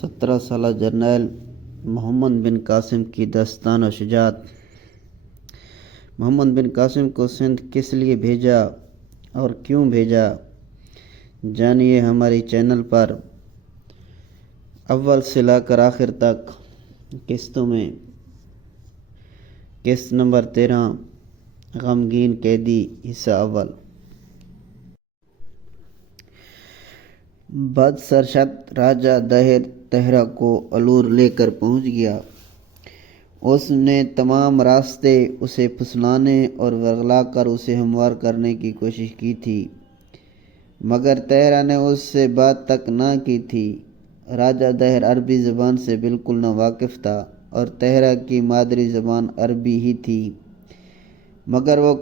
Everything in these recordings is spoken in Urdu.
17 سالہ جرنیل محمد بن قاسم کی داستان و شجاعت۔ محمد بن قاسم کو سندھ کس لیے بھیجا اور کیوں بھیجا، جانیے ہماری چینل پر اول سے لا کر آخر تک قسطوں میں۔ قسط نمبر 13، غمگین قیدی، حصہ اول۔ بد سرشت راجہ دہر تہرا کو الور لے کر پہنچ گیا۔ اس نے تمام راستے اسے پھسلانے اور ورغلا کر اسے ہموار کرنے کی کوشش کی تھی، مگر تہرا نے اس سے بات تک نہ کی تھی۔ راجہ دہر عربی زبان سے بالکل نا واقف تھا اور تہرا کی مادری زبان عربی ہی تھی، مگر وہ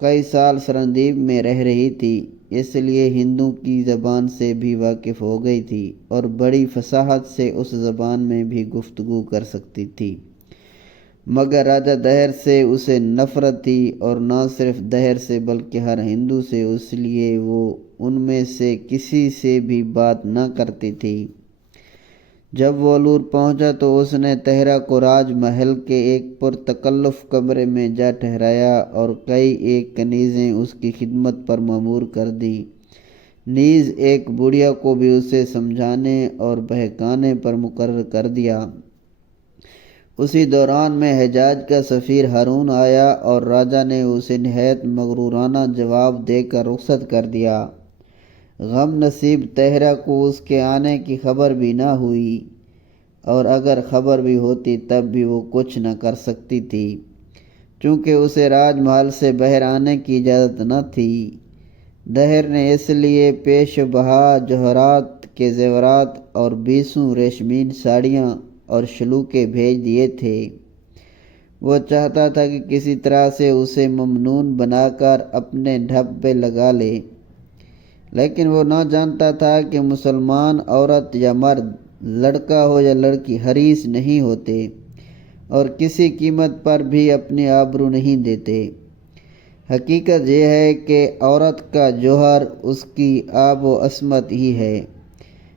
کئی سال سرندیب میں رہ رہی تھی، اس لیے ہندو کی زبان سے بھی واقف ہو گئی تھی اور بڑی فصاحت سے اس زبان میں بھی گفتگو کر سکتی تھی۔ مگر راجہ دہر سے اسے نفرت تھی، اور نہ صرف دہر سے بلکہ ہر ہندو سے، اس لیے وہ ان میں سے کسی سے بھی بات نہ کرتی تھی۔ جب وہ الور پہنچا تو اس نے تہرا کو راج محل کے ایک پرتکلف کمرے میں جا ٹھہرایا اور کئی ایک کنیزیں اس کی خدمت پر مامور کر دی، نیز ایک بڑھیا کو بھی اسے سمجھانے اور بہکانے پر مقرر کر دیا۔ اسی دوران میں حجاز کا سفیر ہارون آیا اور راجہ نے اسے نہایت مغرورانہ جواب دے کر رخصت کر دیا۔ غم نصیب تہرا کو اس کے آنے کی خبر بھی نہ ہوئی، اور اگر خبر بھی ہوتی تب بھی وہ کچھ نہ کر سکتی تھی، چونکہ اسے راج محل سے باہر آنے کی اجازت نہ تھی۔ دہر نے اس لیے پیش و بہا جوہرات کے زیورات اور 20 ریشمین ساڑیاں اور شلوکے بھیج دیے تھے۔ وہ چاہتا تھا کہ کسی طرح سے اسے ممنون بنا کر اپنے ڈھب پہ لگا لے، لیکن وہ نہ جانتا تھا کہ مسلمان عورت یا مرد، لڑکا ہو یا لڑکی، حریص نہیں ہوتے اور کسی قیمت پر بھی اپنی آبرو نہیں دیتے۔ حقیقت یہ ہے کہ عورت کا جوہر اس کی آب و عصمت ہی ہے۔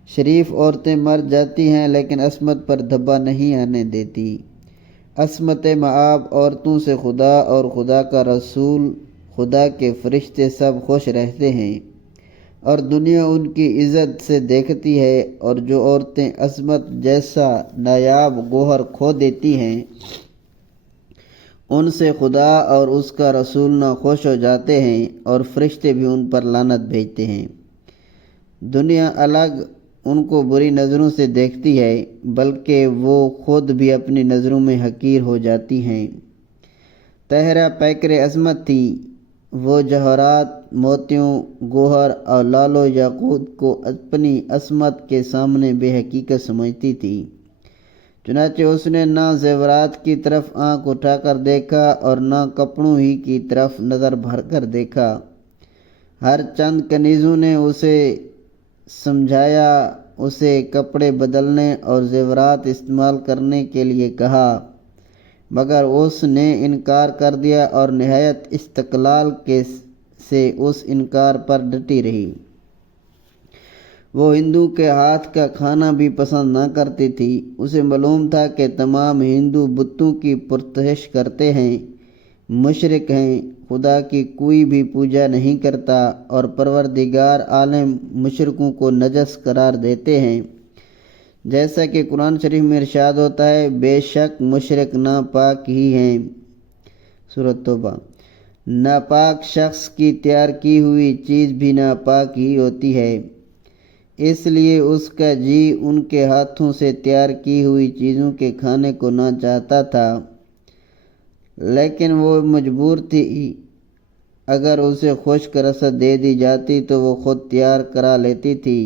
شریف عورتیں مر جاتی ہیں لیکن عصمت پر دھبا نہیں آنے دیتی۔ عصمت مآب عورتوں سے خدا اور خدا کا رسول، خدا کے فرشتے سب خوش رہتے ہیں اور دنیا ان کی عزت سے دیکھتی ہے، اور جو عورتیں عصمت جیسا نایاب گوہر کھو دیتی ہیں، ان سے خدا اور اس کا رسول نہ خوش ہو جاتے ہیں اور فرشتے بھی ان پر لعنت بھیجتے ہیں۔ دنیا الگ ان کو بری نظروں سے دیکھتی ہے، بلکہ وہ خود بھی اپنی نظروں میں حقیر ہو جاتی ہیں۔ تہرا پیکر عصمت تھی۔ وہ جوہرات، موتیوں، گوہر اور لال و یاقوت کو اپنی عصمت کے سامنے بے حقیقت سمجھتی تھی، چنانچہ اس نے نہ زیورات کی طرف آنکھ اٹھا کر دیکھا اور نہ کپڑوں ہی کی طرف نظر بھر کر دیکھا۔ ہر چند کنیزوں نے اسے سمجھایا، اسے کپڑے بدلنے اور زیورات استعمال کرنے کے لیے کہا، مگر اس نے انکار کر دیا اور نہایت استقلال سے اس انکار پر ڈٹی رہی۔ وہ ہندو کے ہاتھ کا کھانا بھی پسند نہ کرتی تھی۔ اسے معلوم تھا کہ تمام ہندو بتوں کی پرستش کرتے ہیں، مشرک ہیں، خدا کی کوئی بھی پوجا نہیں کرتا، اور پروردگار عالم مشرکوں کو نجس قرار دیتے ہیں، جیسا کہ قرآن شریف میں ارشاد ہوتا ہے، بے شک مشرک ناپاک ہی ہیں۔ سورۃ توبہ۔ ناپاک شخص کی تیار کی ہوئی چیز بھی ناپاک ہی ہوتی ہے، اس لیے اس کا جی ان کے ہاتھوں سے تیار کی ہوئی چیزوں کے کھانے کو نہ چاہتا تھا، لیکن وہ مجبور تھی۔ اگر اسے خشک رسد دے دی جاتی تو وہ خود تیار کرا لیتی تھی،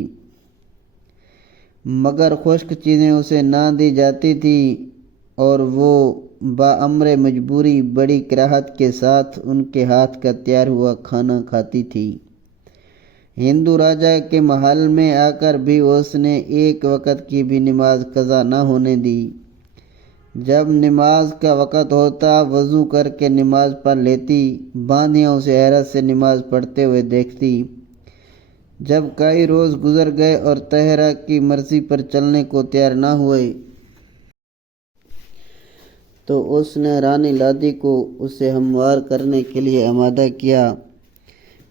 مگر خشک چیزیں اسے نہ دی جاتی تھیں اور وہ بامر مجبوری بڑی کراہت کے ساتھ ان کے ہاتھ کا تیار ہوا کھانا کھاتی تھی۔ ہندو راجہ کے محل میں آ کر بھی اس نے ایک وقت کی بھی نماز قضا نہ ہونے دی۔ جب نماز کا وقت ہوتا، وضو کر کے نماز پڑھ لیتی۔ باندیاں اسے حیرت سے نماز پڑھتے ہوئے دیکھتی۔ جب کئی روز گزر گئے اور طاہرہ کی مرضی پر چلنے کو تیار نہ ہوئے تو اس نے رانی لادی کو اسے ہموار کرنے کے لیے آمادہ کیا۔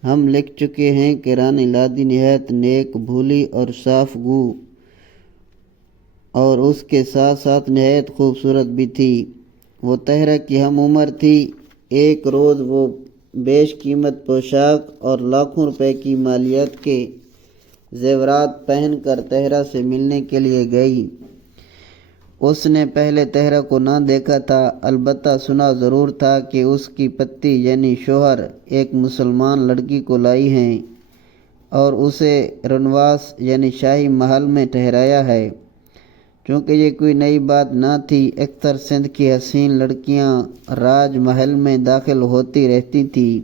ہم لکھ چکے ہیں کہ رانی لادی نہایت نیک، بھولی اور صاف گو اور اس کے ساتھ ساتھ نہایت خوبصورت بھی تھی۔ وہ طاہرہ کی ہم عمر تھی۔ ایک روز وہ بیش قیمت پوشاک اور لاکھوں روپے کی مالیت کے زیورات پہن کر طاہرہ سے ملنے کے لیے گئی۔ اس نے پہلے طاہرہ کو نہ دیکھا تھا، البتہ سنا ضرور تھا کہ اس کی پتی یعنی شوہر ایک مسلمان لڑکی کو لائی ہیں اور اسے رنواس یعنی شاہی محل میں ٹھہرایا ہے۔ چونکہ یہ کوئی نئی بات نہ تھی، اکثر سندھ کی حسین لڑکیاں راج محل میں داخل ہوتی رہتی تھیں،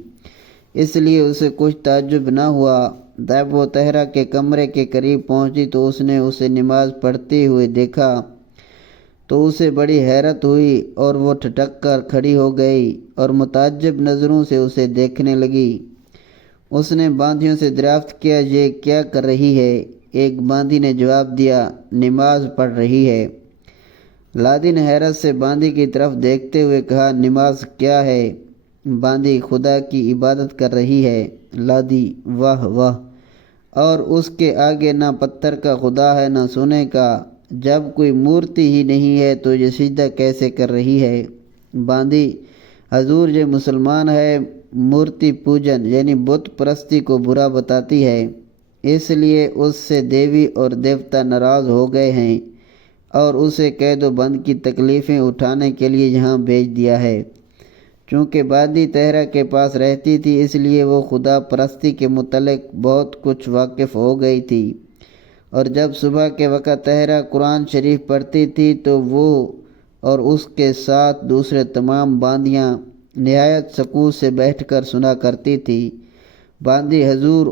اس لیے اسے کچھ تعجب نہ ہوا۔ جب وہ طاہرہ کے کمرے کے قریب پہنچی تو اس نے اسے نماز پڑھتے ہوئے دیکھا تو اسے بڑی حیرت ہوئی اور وہ ٹھٹک کر کھڑی ہو گئی اور متعجب نظروں سے اسے دیکھنے لگی۔ اس نے باندیوں سے دریافت کیا، یہ کیا کر رہی ہے؟ ایک باندی نے جواب دیا، نماز پڑھ رہی ہے۔ لادی نے حیرت سے باندی کی طرف دیکھتے ہوئے کہا، نماز کیا ہے؟ باندی، خدا کی عبادت کر رہی ہے۔ لادی، واہ واہ! اور اس کے آگے نہ پتھر کا خدا ہے نہ سونے کا، جب کوئی مورتی ہی نہیں ہے تو یہ سجدہ کیسے کر رہی ہے؟ باندی، حضور یہ مسلمان ہے، مورتی پوجن یعنی بت پرستی کو برا بتاتی ہے، اس لیے اس سے دیوی اور دیوتا ناراض ہو گئے ہیں اور اسے قید و بند کی تکلیفیں اٹھانے کے لیے یہاں بھیج دیا ہے۔ چونکہ باندی طاہرہ کے پاس رہتی تھی اس لیے وہ خدا پرستی کے متعلق بہت کچھ واقف ہو گئی تھی، اور جب صبح کے وقت طاہرہ قرآن شریف پڑھتی تھی تو وہ اور اس کے ساتھ دوسرے تمام باندیاں نہایت سکون سے بیٹھ کر سنا کرتی تھی۔ باندی، حضور